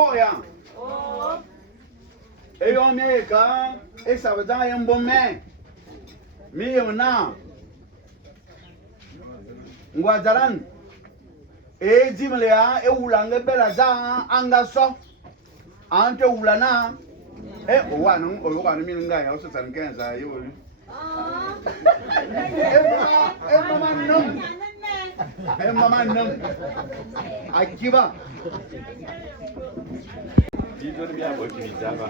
oh ya. Et on met quand et ça va dans un bon main. Mais on a Ngwajaran et Jimlea et Oulange Belaza Angaso Ante Oulana et Ouanon ou Ouan Minga also San Kenza. Maman non. Akiba. Dis donc bien votre visa va.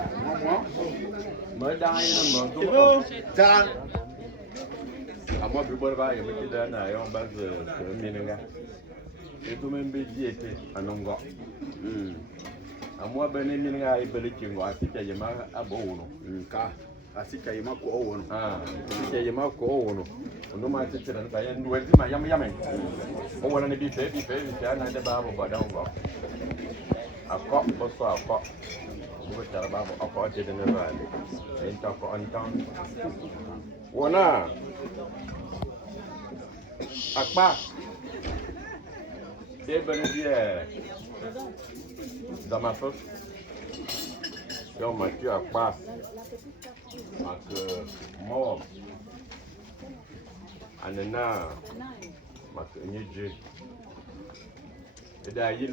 Moi dans une Oh, ça. À moi plus bon va y mettre dans un base minga. Et tout même bédi était en ongo. À moi ben minga et belé kingo asika yema abono. Ka asika yema ko owono. Asika yema ko owono. Ono ma tete na ba yan duwe ma yam yam. O wona ne bi fe ya na de ba bo da ngo. Akọ boso akọ. Mo ta ba bo akọ de de na ba le. En ta ko antan. Wona Akpa. C'est bon Dieu. Dans ma poche. Et on m'a tué Akpa. Donc, mort. Anena. Ma Dieu. Et d'ailleurs,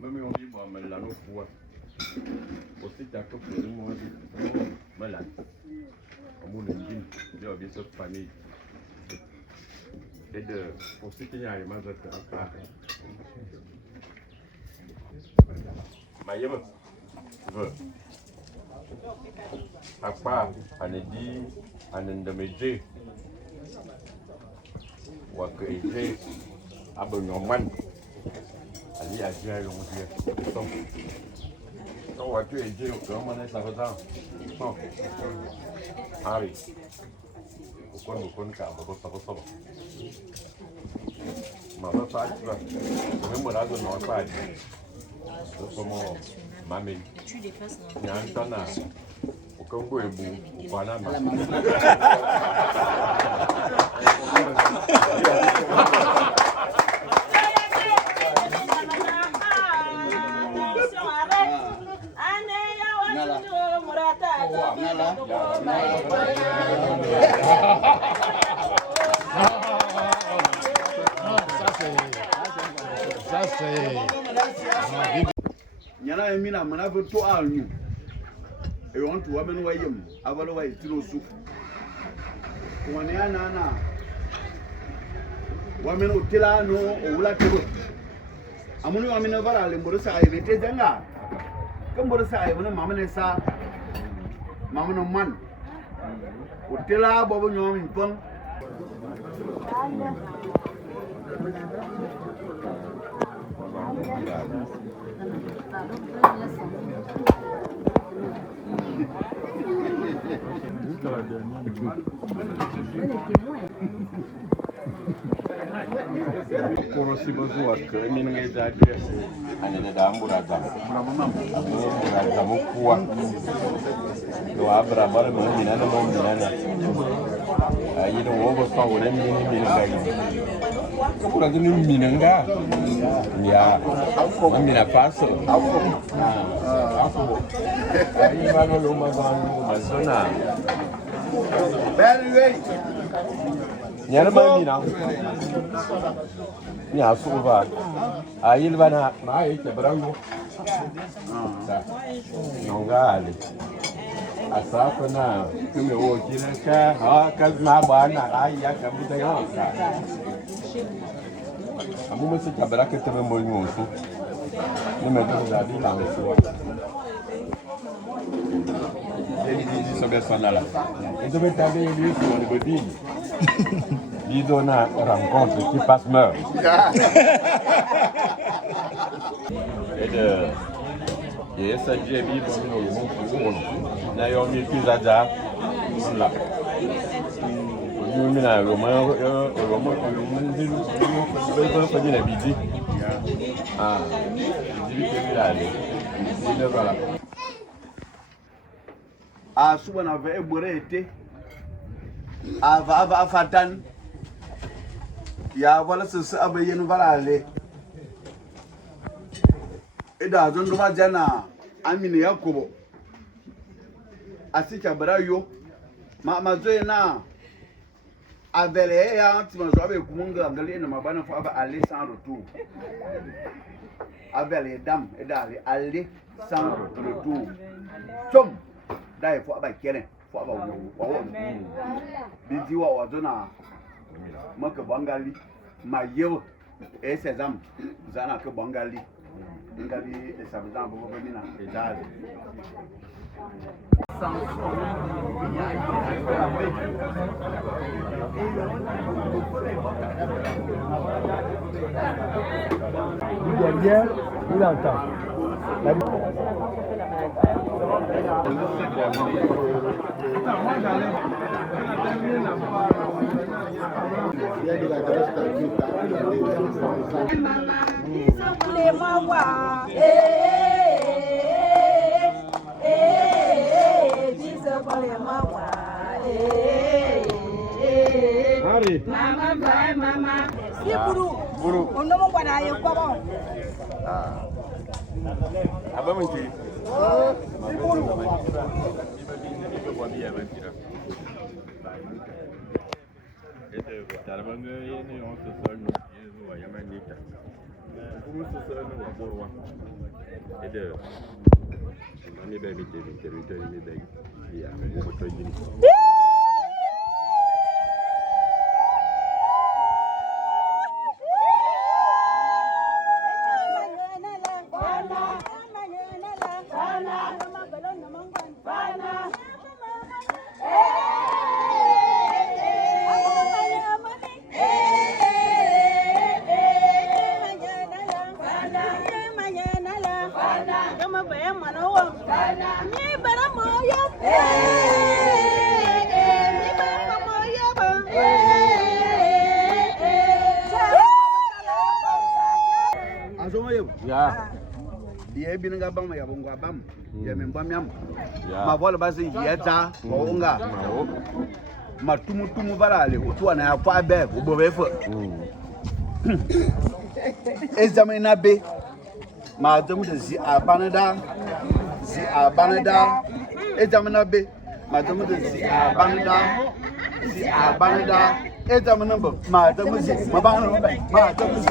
même on dit, moi, mais là, nous pouvons. Aussi, t'as que pour le monde, malade. On m'a dit, il y a bien cette famille. Et de, pour ce qui y a, il m'a dit, ma yema, veut. À part, on a dit, on a demandé, ou à que j'ai, à Bonhomme, Ali a dit à l'on dit, non, tu es Dieu, comment on est ça va non. Harry, pourquoi nous connaissons pas ça? Ma femme ça tu vas, même là de non pas. Comment maman? Il y a un temps là, au Congo est beau, au Panama. Ça c'est Nyana emina mana veut to alnu. Et on to wamen wayem, avalo way tiro su. Wani ana na. Wamen otela no oula tiro. Amuni wamen vara le mborosa ay bete janga. Kamborosa ay wona mamane sa. Mamano man. Otela bobo nyom impon. Pour aussi besoin que nous n'ayons pas de année d'ambourada. Ambourada mokua. Do abra bara mo minana mo minana. Ayi do wo so wo le minanga yi. Pour que nous minanga. Ya. Amina passo. Ayi ba no lo ma ba no ma zona. Very way. Nyana ba mina. Nya suva. Ayi bana ma yi ke brango. Nongale. Asafa na kume wo kina ka kazma bana ayi ya kabuta yo. Amu mesi kabara ke tebe mo nyoso. Ni me do da bi la so. Ele sobe sanala. Então me tabe ele sur le body. Dis donc une rencontre qui passe meurt. Et ça j'ai mis dans le monde. D'ailleurs on est plus à ça. Là. Nous on a roman pas dire la bidi. Ah. Dis que là. Il va là. Asuba na ve eborete. Ava afatan. Ya wala su abayen valale. ida zon duma jana amini yakubo asika barayo ma zoe na avele ya tima zo abe kumunga ngali na mabana fo aba ali sans retour avele dam ida ali sans retour chom dai fo aba kene fo aba wo bidi wa zona maka bangali ma yew e sesam zana ke bangali ngali e sabzan bo mina e dali derrière, il entend. Mama. Si buru. Ono mo bana ye ko ba. Aba mti. Si buru. Ete tarabanga yene onto sonu yezo wa yamanita. Kuru sonu wa borwa. Ete mani be mi territory mi be ya ko to jini. Ya. Dia binanga bang ya bongwa bam. Ya membam yam. Ma vola basi yeta onga. Ma tumu barale utuwa na yakwa be ubobefo. Examina be. Ma domu de zi abanada. Examina be. Ma domu de zi abanada. Examina be. Ma domu zi mabano be. Ma domu zi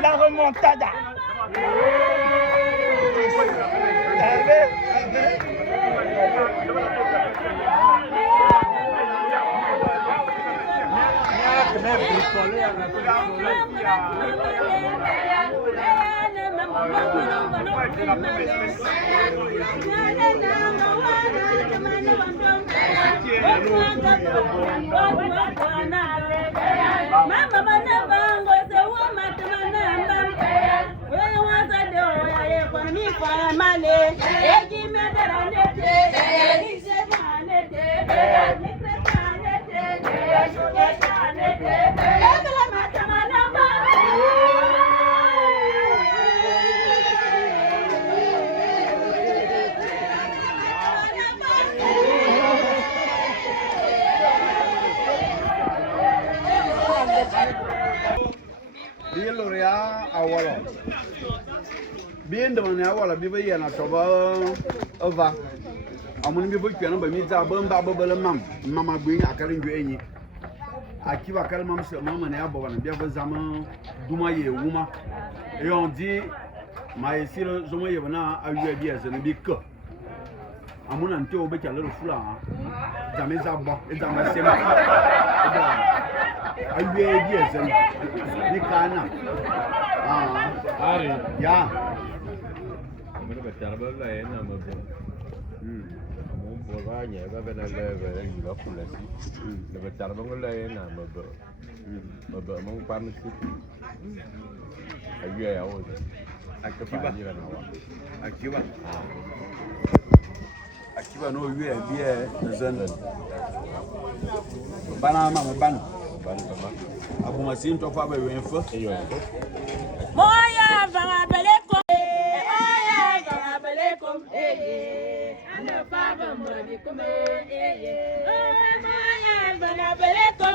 La remontada. Biloria awalo. Bindo ne awalo bibe yana toba ova. Amuni bibe kwana ba mi za ba mba ba mam mama gbe akare ndu enyi. Akiba kale mam se mama ne abo na bia ba zama duma ye wuma. Et on dit ma esiro zomo ye bana ayu bia ze ne bi ko. Amuna nte obe kale ro fula ha. Jameza bo e jama sema. Ayu bia ze ni kana. Ari. Ya. Mana betul betul lah enak macam. Bolanya kan kena level juga pula sih. Lepas cara mengolah enak macam. Macam mengpanas itu. Ayu ya awak. Akiba. Akiba. Akiba no wi bia zan. Bana ma ban. Ban sama. Abu masin to fa ba wen fa. Iyo. Moya vanga beleko. Moya vanga beleko. Ana baba mori kume. Moya vanga beleko.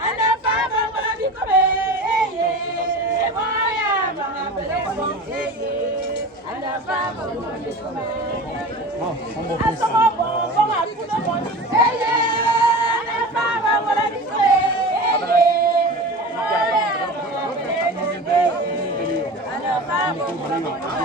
Ana baba mori kume. Moya vanga beleko. Ana baba mori kume. Asoma bo ma kuno bo. Ana baba mori kume. Ana baba mori kume.